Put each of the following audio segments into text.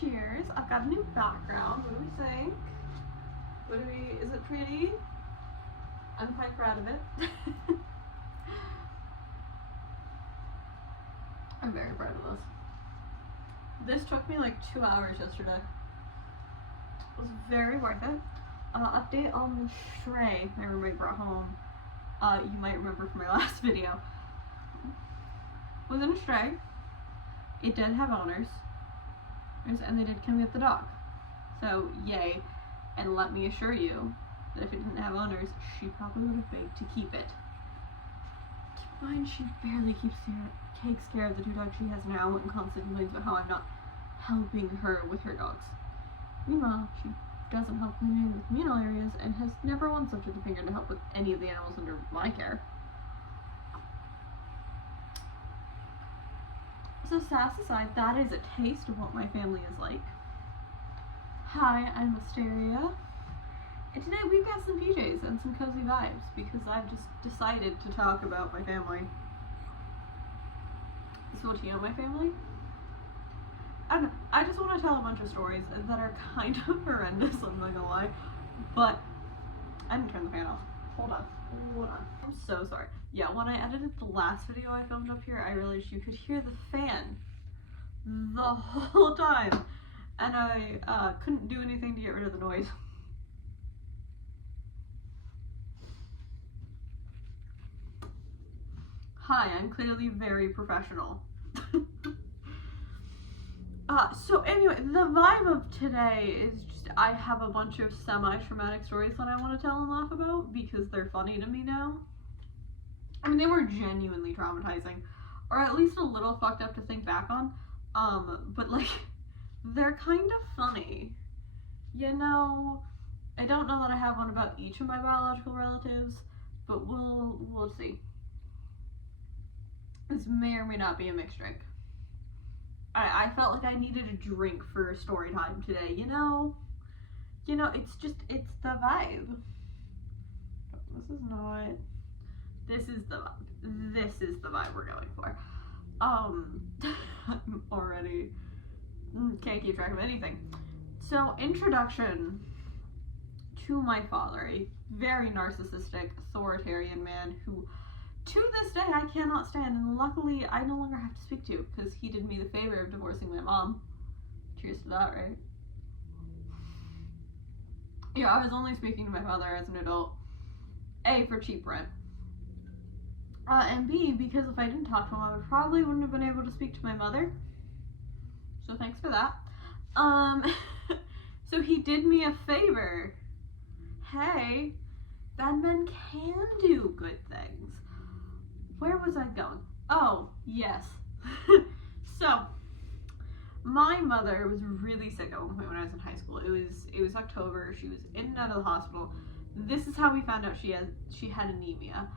cheers. I've got a new background. What do we think? Is it pretty? I'm quite proud of it. I'm very proud of this. This took me like 2 hours yesterday. It was very worth it. Update on the Stray my roommate brought home. You might remember from my last video. It was in a Stray. It did have owners. And they did come get the dog. So, yay. And let me assure you that if it didn't have owners, she probably would have begged to keep it. Keep in mind, she barely takes care of the 2 dogs she has now and constantly complains about how I'm not helping her with her dogs. Meanwhile, she doesn't help cleaning in the communal areas and has never once lifted a finger to help with any of the animals under my care. So sass aside, that is a taste of what my family is like. Hi, I'm Wisteria. And today we've got some PJs and some cozy vibes because I've just decided to talk about my family. So what do you know my family? I don't know. I just want to tell a bunch of stories that are kind of horrendous, I'm not gonna lie. But I didn't turn the fan off. Hold on. I'm so sorry. Yeah, when I edited the last video I filmed up here, I realized you could hear the fan the whole time. And I couldn't do anything to get rid of the noise. Hi, I'm clearly very professional. So anyway, the vibe of today is just I have a bunch of semi-traumatic stories that I want to tell and laugh about because they're funny to me now. I mean, they were genuinely traumatizing, or at least a little fucked up to think back on. But like, they're kind of funny. You know, I don't know that I have one about each of my biological relatives, but we'll see. This may or may not be a mixed drink. I felt like I needed a drink for story time today, you know? It's the vibe. This is the vibe we're going for. I'm already can't keep track of anything. So, introduction to my father, a very narcissistic, authoritarian man who, to this day, I cannot stand, and luckily I no longer have to speak to because he did me the favor of divorcing my mom. Cheers to that, right? Yeah, I was only speaking to my father as an adult. A, for cheap rent. And B, because if I didn't talk to him, I probably wouldn't have been able to speak to my mother. So thanks for that. So he did me a favor. Hey, bad men can do good things. Where was I going? Oh, yes. So, my mother was really sick at one point when I was in high school. It was October. She was in and out of the hospital. This is how we found out she had anemia.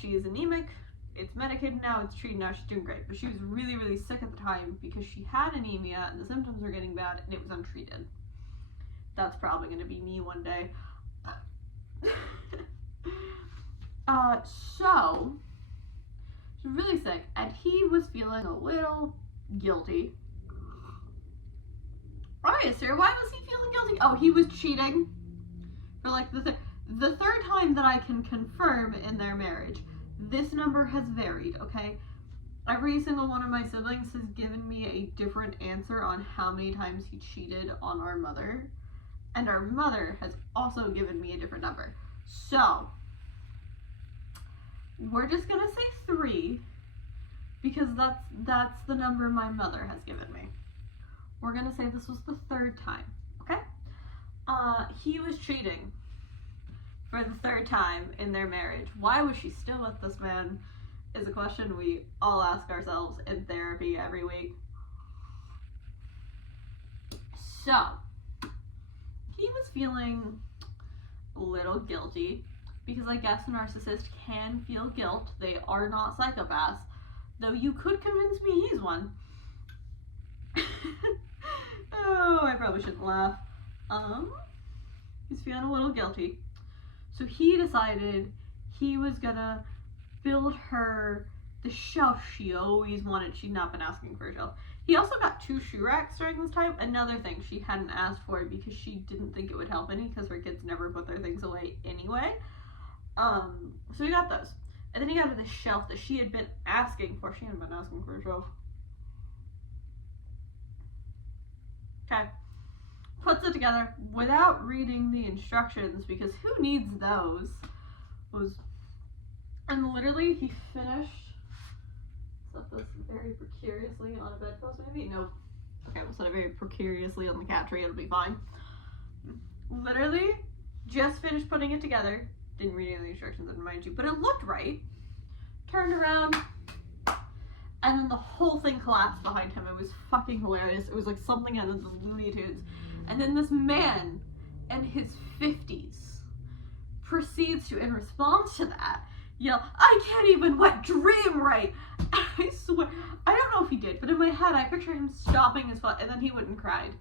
She is anemic. It's medicated now. It's treated now. She's doing great. But she was really, really sick at the time because she had anemia and the symptoms were getting bad and it was untreated. That's probably going to be me one day. So, she was really sick, and he was feeling a little guilty. Alright, sir, why was he feeling guilty? Oh, he was cheating for like the third time that I can confirm in their marriage. This number has varied, okay? Every single one of my siblings has given me a different answer on how many times he cheated on our mother. And our mother has also given me a different number. So, we're just gonna say 3 because that's the number my mother has given me. We're gonna say this was the 3rd time, okay? He was cheating for the 3rd time in their marriage. Why was she still with this man is a question we all ask ourselves in therapy every week. So, he was feeling a little guilty because I guess a narcissist can feel guilt. They are not psychopaths, though you could convince me he's one. Oh, I probably shouldn't laugh. He's feeling a little guilty. So he decided he was gonna build her the the shelf she always wanted. She'd not been asking for a shelf. He also got 2 shoe racks during this time. Another thing she hadn't asked for because she didn't think it would help any because her kids never put their things away anyway. So he got those. And then he got the shelf that she had been asking for. She hadn't been asking for a shelf. Okay. Puts it together without reading the instructions because who needs those? And literally he finished. Set this very precariously on a bedpost, maybe? Nope. Okay, we'll set it very precariously on the cat tree. It'll be fine. Literally just finished putting it together. Didn't read any of the instructions, mind you, but it looked right. Turned around, and then the whole thing collapsed behind him. It was fucking hilarious. It was like something out of the Looney Tunes. And then this man in his 50s proceeds to, in response to that, yell, "I can't even wet dream right!" I swear, I don't know if he did, but in my head I picture him stopping his foot, and then he went and cried.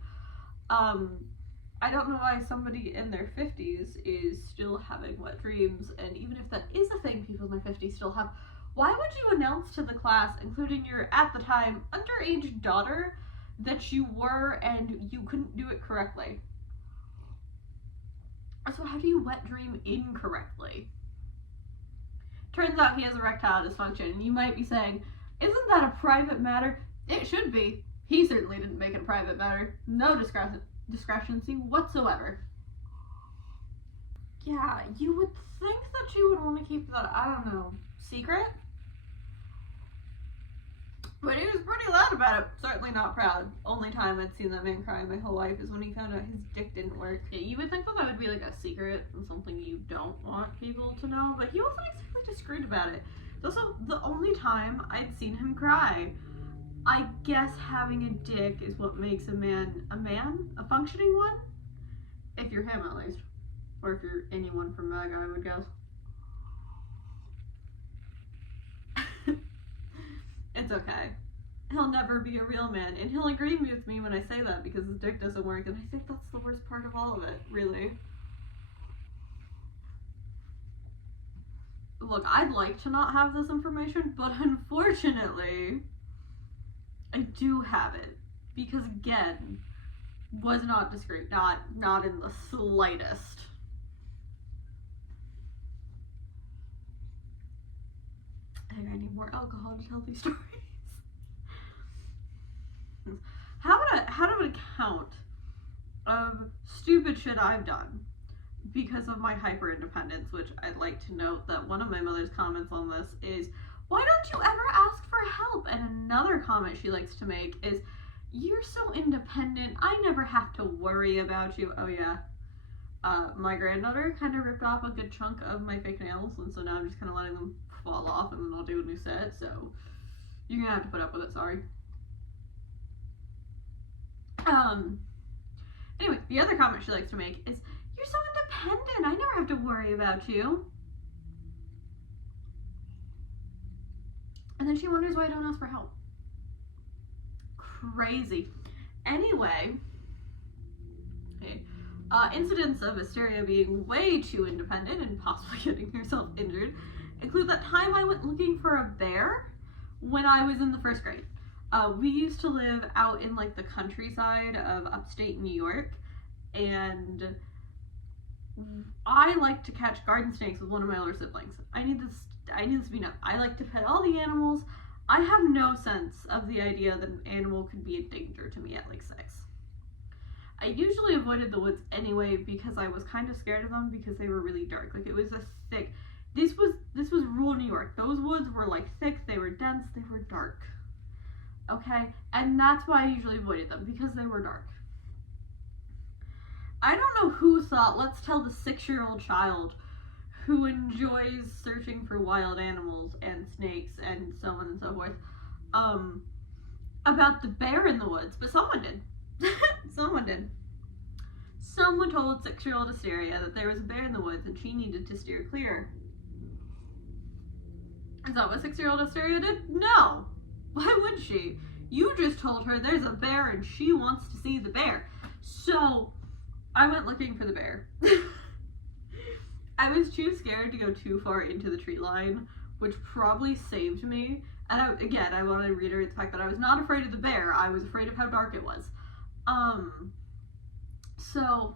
I don't know why somebody in their 50s is still having wet dreams, and even if that is a thing people in their 50s still have, why would you announce to the class, including your, at the time, underage daughter, that you were and you couldn't do it correctly? So how do you wet dream incorrectly? Turns out he has erectile dysfunction, and you might be saying, isn't that a private matter? It should be. He certainly didn't make it a private matter. No discrepancy whatsoever. Yeah, you would think that you would want to keep that, I don't know, secret? But he was pretty loud about it. Certainly not proud. Only time I'd seen that man cry in my whole life is when he found out his dick didn't work. Yeah, you would think that would be like a secret and something you don't want people to know, but he wasn't exactly discreet about it. It's also the only time I'd seen him cry. I guess having a dick is what makes a man, a functioning one? If you're him, at least. Or if you're anyone from MAGA, I would guess. It's okay. He'll never be a real man, and he'll agree with me when I say that because his dick doesn't work, and I think that's the worst part of all of it, really. Look, I'd like to not have this information, but unfortunately, I do have it. Because again, was not discreet, not in the slightest. I think I need more alcohol to tell these stories. How about an account of stupid shit I've done because of my hyper independence, which I'd like to note that one of my mother's comments on this is, why don't you ever ask for help? And another comment she likes to make is, you're so independent, I never have to worry about you. Oh yeah. My granddaughter kind of ripped off a good chunk of my fake nails, and so now I'm just kind of letting them fall off, and then I'll do a new set, so you're gonna have to put up with it, sorry. Anyway, the other comment she likes to make is, you're so independent, I never have to worry about you. And then she wonders why I don't ask for help. Crazy. Anyway, okay. Incidents of Asteria being way too independent and possibly getting herself injured include that time I went looking for a bear when I was in the 1st grade. We used to live out in like the countryside of upstate New York, and I like to catch garden snakes with one of my older siblings. I need this to be known. I like to pet all the animals. I have no sense of the idea that an animal could be a danger to me at like 6. I usually avoided the woods anyway because I was kind of scared of them because they were really dark. Like, it was a thick, this was rural New York. Those woods were like thick, they were dense, they were dark. Okay? And that's why I usually avoided them, because they were dark. I don't know who thought, let's tell the 6-year-old child who enjoys searching for wild animals and snakes and so on and so forth, about the bear in the woods, but someone did. Someone did. Someone told 6-year-old Asteria that there was a bear in the woods and she needed to steer clear. Is that what 6-year-old Asteria did? No! Why would she? You just told her there's a bear and she wants to see the bear. So, I went looking for the bear. I was too scared to go too far into the tree line, which probably saved me And I want to reiterate the fact that I was not afraid of the bear. I was afraid of how dark it was. So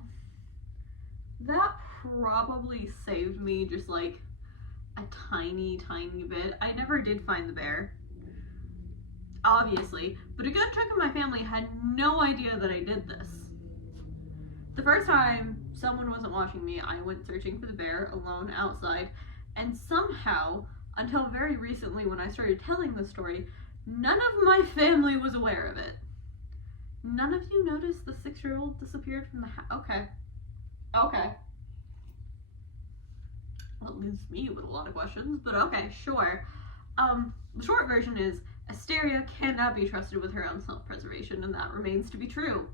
that probably saved me just like a tiny bit. I never did find the bear, obviously, but a good chunk of my family had no idea that I did this. The first time someone wasn't watching me, I went searching for the bear alone outside, and somehow, until very recently when I started telling the story, none of my family was aware of it. None of you noticed the 6-year-old disappeared from the house? Okay. Well, it leaves me with a lot of questions, but okay, sure. The short version is, Asteria cannot be trusted with her own self-preservation, and that remains to be true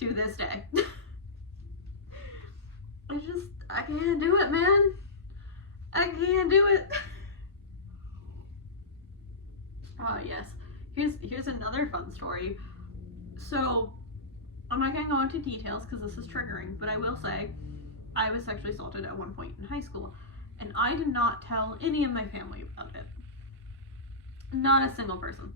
to this day. I can't do it, man. I can't do it. Yes. Here's another fun story. So, I'm not going to go into details because this is triggering, but I will say I was sexually assaulted at one point in high school, and I did not tell any of my family about it. Not a single person.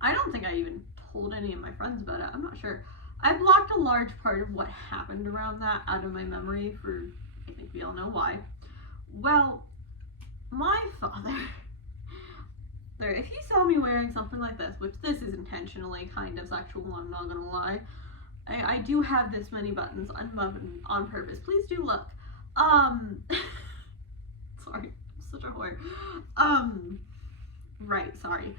I don't think I even told any of my friends about it. I'm not sure. I blocked a large part of what happened around that out of my memory for, I think we all know why. Well, my father, if he saw me wearing something like this, which this is intentionally kind of sexual, I'm not gonna lie. I do have this many buttons unbuttoned on purpose. Please do look. Sorry, I'm such a whore. Right, sorry.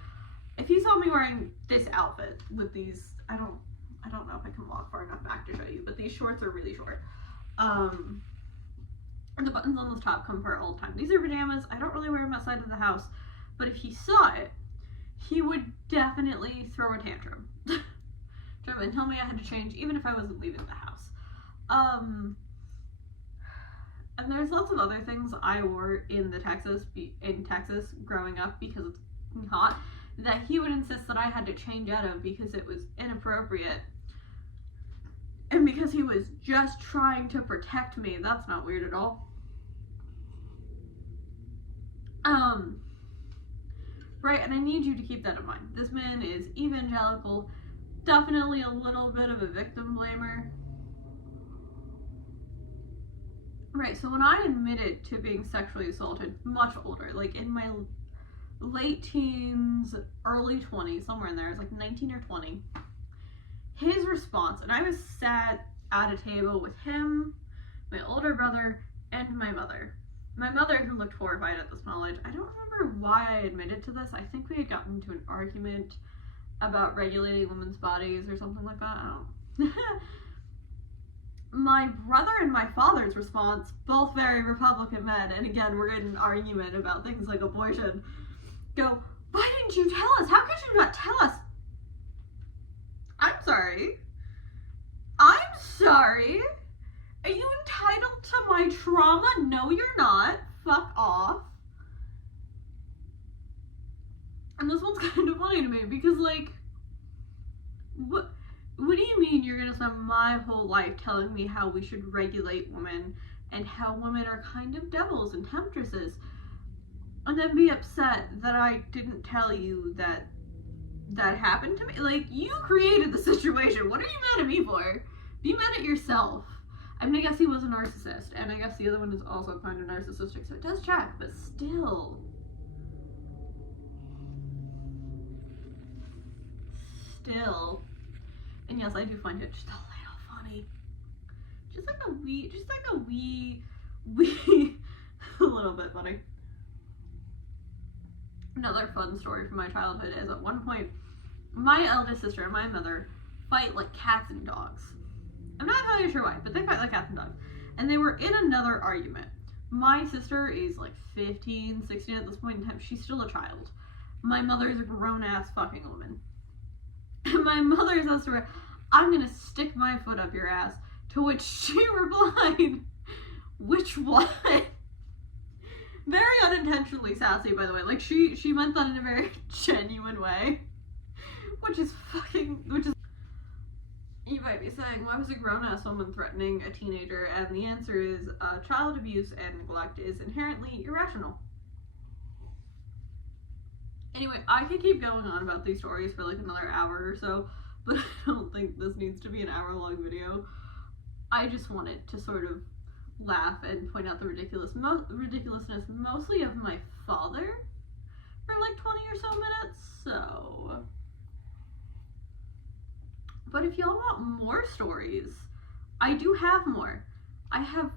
If you saw me wearing this outfit with these, I don't know if I can walk far enough back to show you, but these shorts are really short. And the buttons on the top come for all the time. These are pajamas. I don't really wear them outside of the house, but if he saw it, he would definitely throw a tantrum. And tell me I had to change even if I wasn't leaving the house. And there's lots of other things I wore in Texas growing up because it's hot, that he would insist that I had to change out of because it was inappropriate. And because he was just trying to protect me. That's not weird at all. Right, and I need you to keep that in mind. This man is evangelical, definitely a little bit of a victim blamer. Right, so when I admitted to being sexually assaulted, much older, like in my late teens, early 20s, somewhere in there, it was like 19 or 20, his response, and I was sat at a table with him, my older brother, and my mother. My mother, who looked horrified at this knowledge. I don't remember why I admitted to this. I think we had gotten into an argument about regulating women's bodies or something like that. I don't know. My brother and my father's response, both very Republican men, and again, we're in an argument about things like abortion, go, why didn't you tell us? How could you not tell us? I'm sorry. I'm sorry. Are you entitled to my trauma? No, you're not. Fuck off. And this one's kind of funny to me because, like, what do you mean you're gonna spend my whole life telling me how we should regulate women and how women are kind of devils and temptresses, and then be upset that I didn't tell you that happened to me? Like, you created the situation. What are you mad at me for? Be mad at yourself. I mean, I guess he was a narcissist, and I guess the other one is also kind of narcissistic, so it does check, but still. And yes, I do find it just a little funny. Just like a wee, a little bit funny. Another fun story from my childhood is at one point, my eldest sister and my mother fight like cats and dogs. I'm not entirely sure why, but they fight like cats and dogs. And they were in another argument. My sister is like 15, 16 at this point in time. She's still a child. My mother is a grown-ass fucking woman. And my mother says to her, I'm gonna stick my foot up your ass. To which she replied, which one? Very unintentionally sassy, by the way. Like, she meant that in a very genuine way. Which is... You might be saying, why was a grown-ass woman threatening a teenager? And the answer is, child abuse and neglect is inherently irrational. Anyway, I could keep going on about these stories for like another hour or so, but I don't think this needs to be an hour-long video. I just wanted to sort of laugh and point out the ridiculousness mostly of my father for like 20 or so minutes, so. But if y'all want more stories, I do have more. I have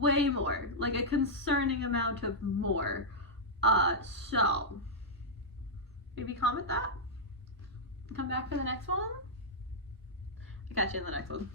way more, like a concerning amount of more. So maybe comment that. Come back for the next one. I'll catch you in the next one.